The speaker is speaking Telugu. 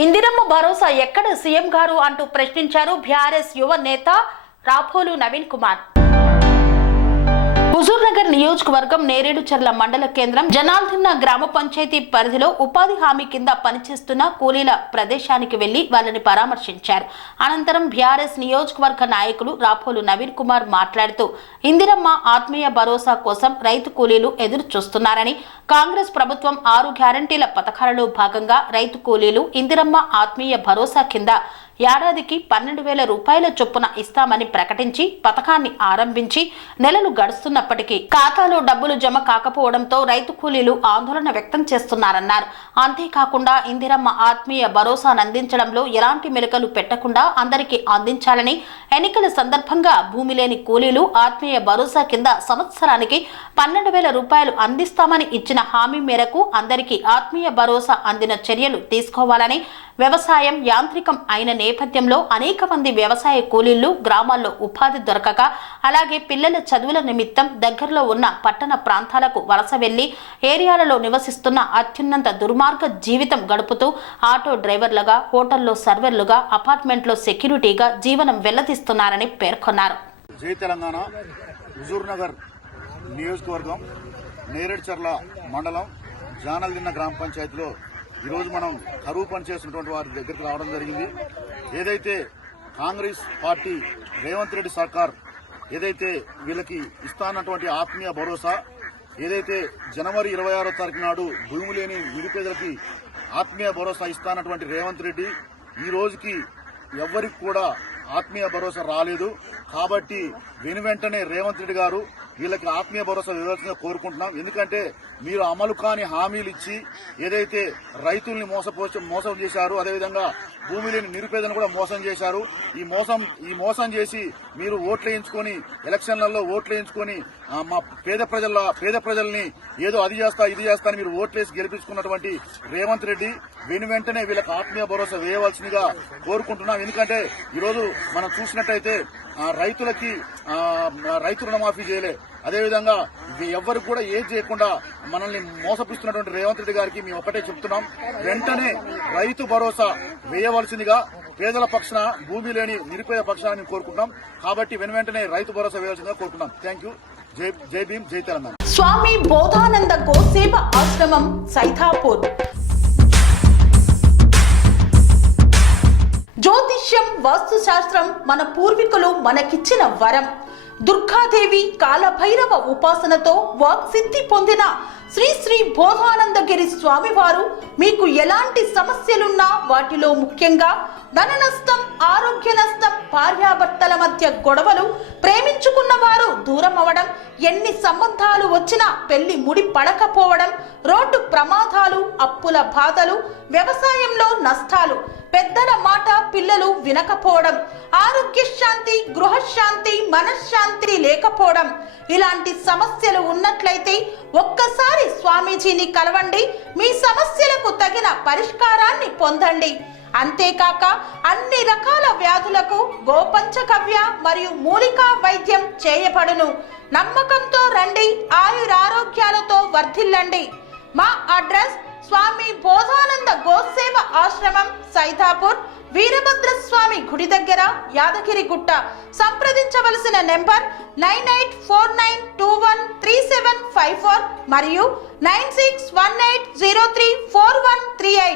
ఇందిరమ్మ భరోసా ఎక్కడ సీఎం గారు అంటూ ప్రశ్నించారు బీఆర్ఎస్ యువ నేత రాపోలు నవీన్ కుమార్. హుజూర్నగర్ నియోజకవర్గం నేరేడుచర్ల మండల కేంద్రం జనాల్దిన్న గ్రామ పంచాయతీ పరిధిలో ఉపాధి హామీ కింద పనిచేస్తున్న కూలీల ప్రదేశానికి వెళ్లి వాళ్ళని పరామర్శించారు. అనంతరం బీఆర్ఎస్ నియోజకవర్గ నాయకులు రాపోలు నవీన్ కుమార్ మాట్లాడుతూ ఇందిరమ్మ ఆత్మీయ భరోసా కోసం రైతు కూలీలు ఎదురు చూస్తున్నారని, కాంగ్రెస్ ప్రభుత్వం 6 గ్యారంటీల పథకాలలో భాగంగా రైతు కూలీలు ఇందిరమ్మ ఆత్మీయ భరోసా కింద ఏడాదికి 12,000 రూపాయల చొప్పున ఇస్తామని ప్రకటించి పథకాన్ని ఆరంభించి నెలలు గడుస్తున్నప్పటికీ ఖాతాలో డబ్బులు జమ కాకపోవడంతో రైతు కూలీలు ఆందోళన వ్యక్తం చేస్తున్నారన్నారు. అంతేకాకుండా ఇందిరమ్మ ఆత్మీయ భరోసాను అందించడంలో ఎలాంటి మెలకలు పెట్టకుండా అందరికీ అందించాలని, ఎన్నికల సందర్భంగా భూమి లేని కూలీలు ఆత్మీయ భరోసా కింద సంవత్సరానికి 12,000 రూపాయలు అందిస్తామని ఇచ్చిన హామీ మేరకు అందరికీ ఆత్మీయ భరోసా అందిన చర్యలు తీసుకోవాలని, వ్యవసాయం యాంత్రికం అయిన నేపథ్యంలో అనేక మంది వ్యవసాయ కూలీళ్లు గ్రామాల్లో ఉపాధి దొరకక, అలాగే పిల్లల చదువుల నిమిత్తం దగ్గరలో ఉన్న పట్టణ ప్రాంతాలకు వలస వెళ్లి ఏరియాలలో నివసిస్తున్న అత్యున్నత దుర్మార్గ జీవితం గడుపుతూ ఆటో డ్రైవర్లుగా, హోటల్లో సర్వర్లుగా, అపార్ట్మెంట్లో సెక్యూరిటీగా జీవనం వెల్లదీస్తున్నారని పేర్కొన్నారు. జై తెలంగాణ. హుజూర్నగర్ నియోజకవర్గం నేరేడుచర్ల మండలం జానల్దిన్న గ్రామ పంచాయతీలో ఈరోజు మనం కరువు పనిచేస్తున్నటువంటి వారి దగ్గరికి రావడం జరిగింది. ఏదైతే కాంగ్రెస్ పార్టీ రేవంత్ రెడ్డి సర్కార్ ఏదైతే వీళ్ళకి ఇస్తానటువంటి ఆత్మీయ భరోసా, ఏదైతే జనవరి 26వ తారీఖు నాడు భూమి లేని నిరుపేదలకి ఆత్మీయ భరోసా ఇస్తానటువంటి రేవంత్ రెడ్డి ఈ రోజుకి ఎవ్వరికి కూడా ఆత్మీయ భరోసా రాలేదు. కాబట్టి వెనువెంటనే రేవంత్ రెడ్డి గారు వీళ్ళకి ఆత్మీయ భరోసా ఇవ్వాల్సిందిగా కోరుకుంటున్నాం. ఎందుకంటే మీరు అమలు కాని హామీలు ఇచ్చి ఏదైతే రైతుల్ని మోసం చేశారు, అదేవిధంగా భూమి లేని నిరుపేదలను కూడా మోసం చేశారు. ఈ మోసం చేసి మీరు ఓట్లు వేయించుకొని ఎలక్షన్లలో ఓట్లు వేయించుకొని మా పేద ప్రజల్ని ఏదో అది చేస్తా ఇది చేస్తా అని మీరు ఓట్లేసి గెలిపించుకున్నటువంటి రేవంత్ రెడ్డి వెంటనే వీళ్ళకి ఆత్మీయ భరోసా వేయవలసిందిగా కోరుకుంటున్నాం. ఎందుకంటే ఈరోజు మనం చూసినట్టయితే రైతులకి రైతు రుణమాఫీ చేయలే, అదేవిధంగా ఎవ్వరు కూడా ఏం చేయకుండా మనల్ని మోసపిస్తున్నటువంటి రేవంత్ రెడ్డి గారికి మేము ఒకటే చెప్తున్నాం, వెంటనే రైతు భరోసా వేయవలసిందిగా పేదల పక్షాన, భూమి లేని నిరుపేద పక్షాన మేము కోరుకుంటున్నాం. కాబట్టి వెంటనే రైతు భరోసా వేయవలసిందిగా కోరుకుంటున్నాం. Thank you. జై భీమ్, జై తెలంగాణ. స్వామి బోధానంద గోసేవ ఆశ్రమం సైథాపూర్. జ్యోతిష్యం, వాస్తుశాస్త్రం మన పూర్వీకులు మనకిచ్చిన వరం. దుర్గాదేవి, కాలభైరవ ఉపాసనతో వాక్సిద్ధి పొందిన శ్రీ శ్రీ బోధానందగిరి స్వామివారు మీకు ఎలాంటి సమస్యలున్నా, వాటిలో ముఖ్యంగా ధన నష్టం, ఆరోగ్య నష్టం, భార్యాభర్తల మధ్య గొడవలు, ప్రేమించుకున్న వారు దూరం అవడం, ఎన్ని సంబంధాలు వచ్చినా పెళ్లి ముడి పడకపోవడం, రోడ్డు ప్రమాదాలు, అప్పుల బాధలు, వ్యవసాయంలో నష్టాలు, పెద్దల మాట పిల్లలు వినకపోవడం, ఆరోగ్య శాంతి, గృహశాంతి, మనశ్శాంతి లేకపోవడం, ఇలాంటి సమస్యలు ఉన్నట్లయితే ఒక్కసారి స్వామీజీని కలవండి. మీ సమస్యలకు తగిన పరిష్కారాన్ని పొందండి. అంతేకాక అన్ని రకాల వ్యాధులకు గోపంచగవ్య మరియు మూలికా వైద్యం చేయబడును. నమ్మకంతో రండి, ఆయురారోగ్యాలతో వర్ధిల్లండి. మా అడ్రస్ స్వామి బోధానంద గోసేవ ఆశ్రమం సైథాపూర్, వీరభద్రస్వామి గుడి దగ్గర, యాదగిరిగుట్ట. సంప్రదించవలసిన నెంబర్ 9849213754 మరియు 9618034138.